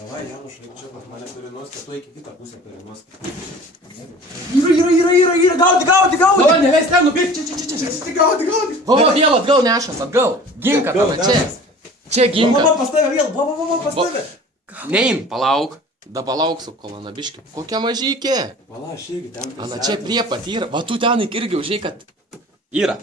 Davai, Janušai, čia pas mane perinuoskė, tu iki kitą pusę perinuoskė. Yra, gauti! O, neveis ten, nubėg, čia. Gauti! O, vėl atgal nešas, atgal. Ginka tame, čia. Čia ginka. Mama pas tave vėl, pas tave. Nein, palauk. Da palauksiu, kol anabiškė. Kokia mažykė? Vala, aš irgi ten prisėdau. Ana, čia prie pat yra. Va, tu ten irgi užėjai, kad... Yra.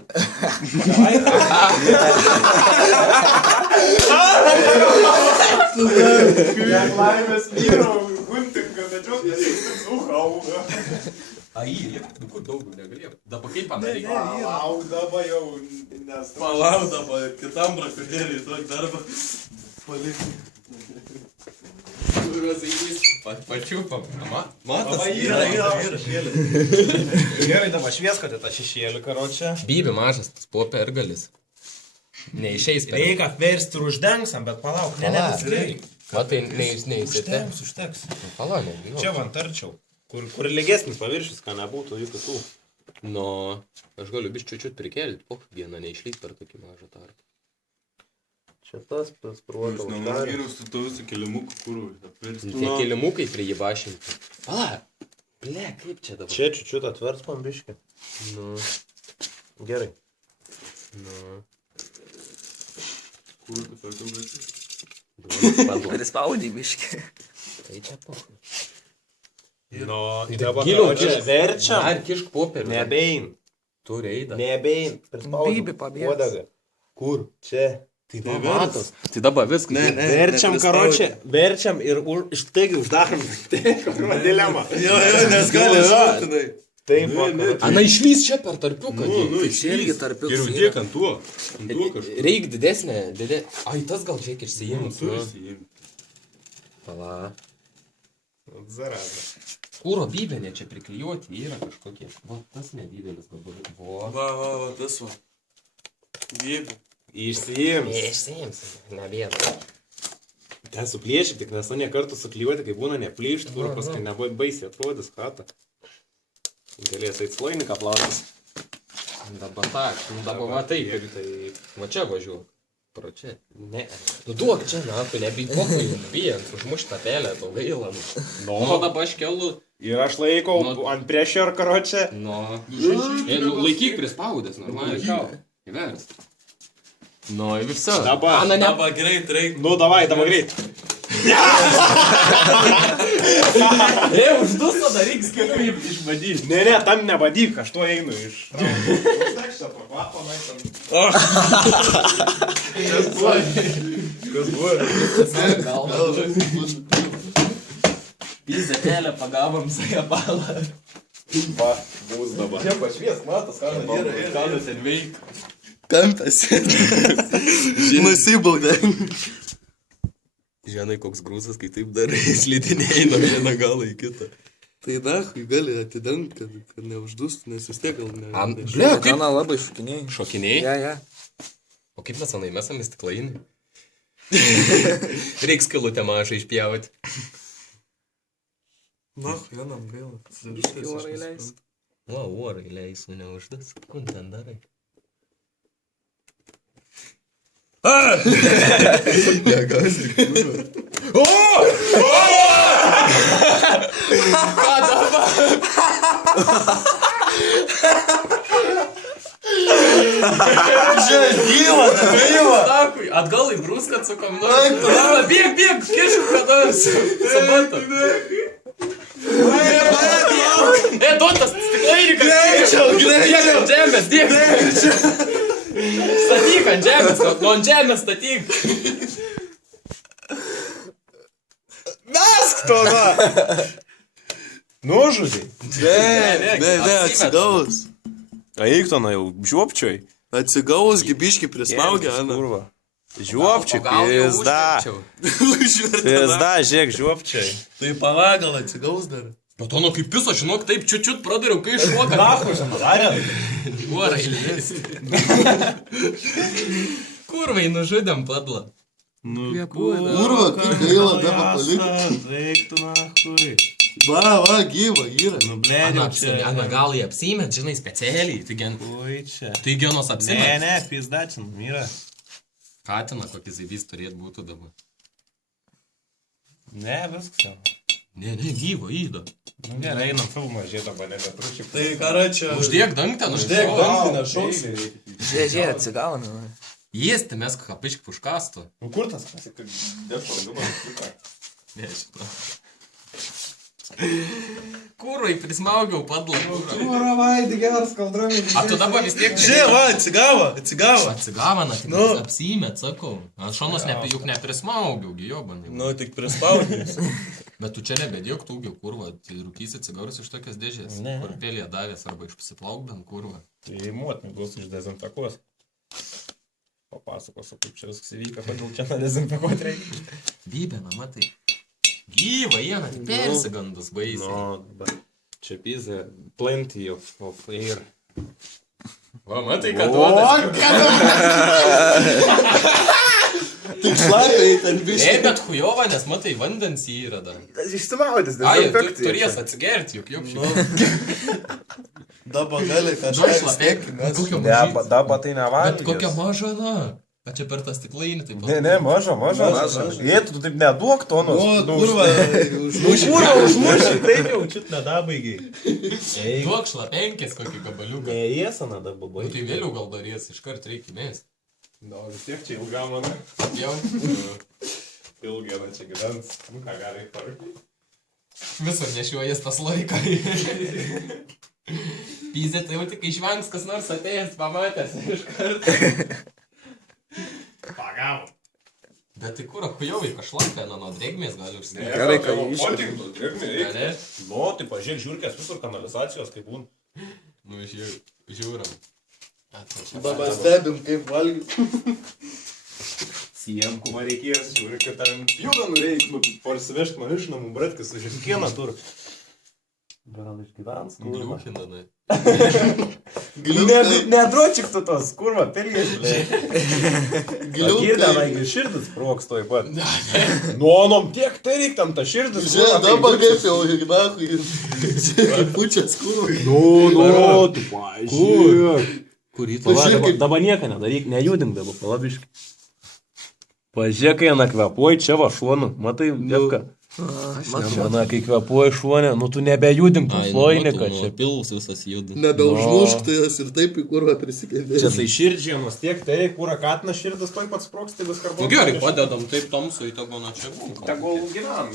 Jak laimės vyro, guntinka, tačiau jis suhau. Ai, nu kur daug negalėjau. Dabar kaip padaryk? Palauk dabar jau, nes... Palauk dabar, kitam rakudėlį, tokį darbą. Palik. Pačiupam. Matas, yra. Gerai, dabar švieskote tą šešėlį, karočią. Bybi mažas, tas popergalis. Neišeis per... Reikia apversti ir uždengsam, bet palauk, nebesireik. Va, tai neįsite. Užteks. Palauk, nežinau. Čia man tarčiau. Kur lygesnis paviršius, ką nebūtų jų kitų. No, aš galiu biščiučiut prikelti. O, vieną neišlyt per tokį mažą tarpą. Čia tas pruotas. Aš nenagiriau su to visų kelimuku, kur apversti. Tie kelimukai prie jį bašinti. Pala, ble, kaip čia dabar? Čia čiučiut atvers man biškį. Nu, Gerai. nu. Kur tu tokiu gasi? Prispaudį biškį. Tai čia pokai. No, dabar Giliau karočią kišk. verčiam. Ar kišk popierių. Nebein. Turi eidą. Nebein. Bibi pabėgs. Uodega. Kur? Čia. Tai matos. Tai dabar viskas. Verčiam, karočią. Verčiam ir ištaigiai uždarom. Tai kur dilema. Jo, nes gali žautinai. Taip, Ana išlys čia per tarpiuką. Nu, Čia irgi tarpiukas Geriau yra. dėk ant tuo. Ant tuo kažkur. Reik didesnė. Ai, tas gal čia išsijims. Tu įsijim. Pala. Zaraza. Kūro bybėnė čia priklijuoti yra kažkokie. Va, tas nedidelis galbūt. Va, tas va. Gėbi. Išsijims. Neišsijims. Ne vieną. Ten suplėšė, tik nesonė kartų suklijuoti, kai būna neplyšt, kur paskui nebuvo baisiai atrodys chata. Galės eit sloiniką plautis. Dabar tak. Dabar va taip. Va čia važiuok. Pro čia. Ne. Nu duok čia, na, tu nebijok, bijant, užmušt tą pelę, tau gaila. Nu, dabar aš kelu. Ir aš laikau ant priešio ar karočią. Nu, laikyk prispaudęs, normaliai. Įvers. Nu, ir visa. Dabar. Ana, ne. Dabar greit reik. Nu, davai, dabar greit. Užduso daryk skeliu išbadyti. Ne, tam nebadyk, aš tuo einu iš. Kas buvo? Pizę pelę pagavom sąją balą. Va, bus dabar. Čia pašvies, matas, ką yra. Ką ten veik? Kampės. Nusibaudė. Žinai, koks grūzas, kai taip darai, slidinėjai nuo vieną galą į kitą. Tai nahui gali atidengti, kad neuždustų, nes vis tiek gal ne... Ble, kaip? Gana labai šokinėjai. Šokinėjai? Ja. O kaip mes anai mesam į stiklainį? Reiks skilutę mažą išpjauti. Nahui, vienam gaila. Orai leis. O, orai leisų neuždus. Kur ten darai? Negausi, kurva. Ką dabar? Gyva. Takui, atgal į bruską atsukom. Bėg, kišk, kada sabata. Duotas stiklainikas. Greičiau. Žemės, dėk. Statyk ant žemės, nu ant žemės statyk. Mesk to, na! Nužudai. Ne, atsigaus. Eik to, na jau, žiopčioj. Atsigaus, gibiški prismaugė, Ana. Kurva. Žiopčioj, pizda. Pizda, žiūrėk, žiopčioj. Tai palagal, atsigaus dar. Bet ono kaip piso, žinok, taip čiut pradariau, kai iššuoka. Nahui, darė. Orai leis. Kurvai nužudėm padlą. Kurva, kaip gaila, dabar palikti. Eik tu, nahui. Va, gyva, yra. Nu, blėdė, čia. Ana gal jį apsimet, žinai, specialiai. Oi, čia. Tai genos apsimet. Ne, pizda, čia yra. Katina, kokį zaivys turėt būtų dabar. Ne, viskas jau. Ne, gyvo, įdo. Nu gerai, einam filmą žiūrėti, dabar nebetrušiu. Tai karačia. Uždėk dangtę, Uždėk dangtį, nešaus. Žiūrėk, atsigauna. Jėsti mes kapišk puškasto. Nu kur tas pasikai? Dėšvaldumas. Nežinau. Kūrai, prismaugiau padlą. Kūra, vaidį, geras kaldramai. A tu dabar vis tiek... Žiūrėk, va, atsigavo. Atsigavana, tik Nu. apsimet, sakau. Ant šonos juk neprismaugiau, gijobanai. Nu, tik prispaudys. Bet tu čia nebedėk tūgiau, kurva. Tai rūkysi cigarus iš tokias dėžės, Ne. kur pelė davės arba išsiplauk bent kurva. Tai muotmigos išdezinfekuos. Papasakosiu, kaip čia viskas įvyka, kodėl čia nedezinfekuoti reikia. Bybė, mama, tai... Gyva, jėna, tai persigandus baisiai. No, dabar. Čia pizė plenty of air. Va, matai, kad duodas. Tik šlapiai ten biškai. Ei, bet hujova, nes matai, vandens yra dar. Išsimaudys, Ai, tu turės atsigerti, juk Dabar gali kažką šlapėk. įstiekti. Dabar tai Bet nevalgys. kokia maža, na. A čia per tą stiklainį taip pat. Ne, maža. Jei tu taip neduok to, nu. O, kurva, užmušė. Užmušė, taip jau čiut nedabaigiai. Duok šlapenkės kokį gabaliuką. Neėsana dabar Nu, baigi. tai vėliau gal darės, iškart reikia mėst. Na, vis tiek čia ilgam, man. Jau. Ilgiai, čia gyvens. Nu, ką gali parūkyti. Visur nešiojas tas laiką. Pyzė, tai jau tik išvengs kas nors atėjęs, pamatęs iškart. Pagavo. Bet tai kur, hujovai kažlapė, nuo drėgmės gali užsikrėsti. Gerai, kad iškėlė. Ne? Nu, tai pažiūrėk, žiūrkės visur kanalizacijos, kaip būn. Nu, žiūram. Dabar stebim, kaip valgyti. Siem, kuma reikės, žiūrėk, kad ten pjuganų reikia, parsivežti man iš namų, bretkas, už žirkieną tur. Gal išgyvens, kurva. Gliukinanai. Nedročik tu tos, kurva, pelės, ble. Girdė, širdis sproks toj pat. Nuonom tiek tai reik tam ta širdis. Žiūrėk, dabar kaip jau ignachui. Žiūrėk, pučias kurva. Nu, tu pažiūrėk. Kur į Pažiūrėk, kaip... Dabar nieko nedaryk, nejudink dabar, palabiškai. Pažiūrėk, kai jie kvepuoja čia va šuonu, matai, devka. Mana, kai kvepuoja šuonė, nu tu nebejudink tų sloiniką čia. Pilvus visas juda. Nebeužmušk, tai jos ir taip į kurvą prisikėlė. Čia tai širdžiamas tiek, tai kūra katinas širdis toj pat sproks, tai vis karbu. Nu gerai, padedam taip tamsui, tegu nuo čia būna. Tegul gyvenam.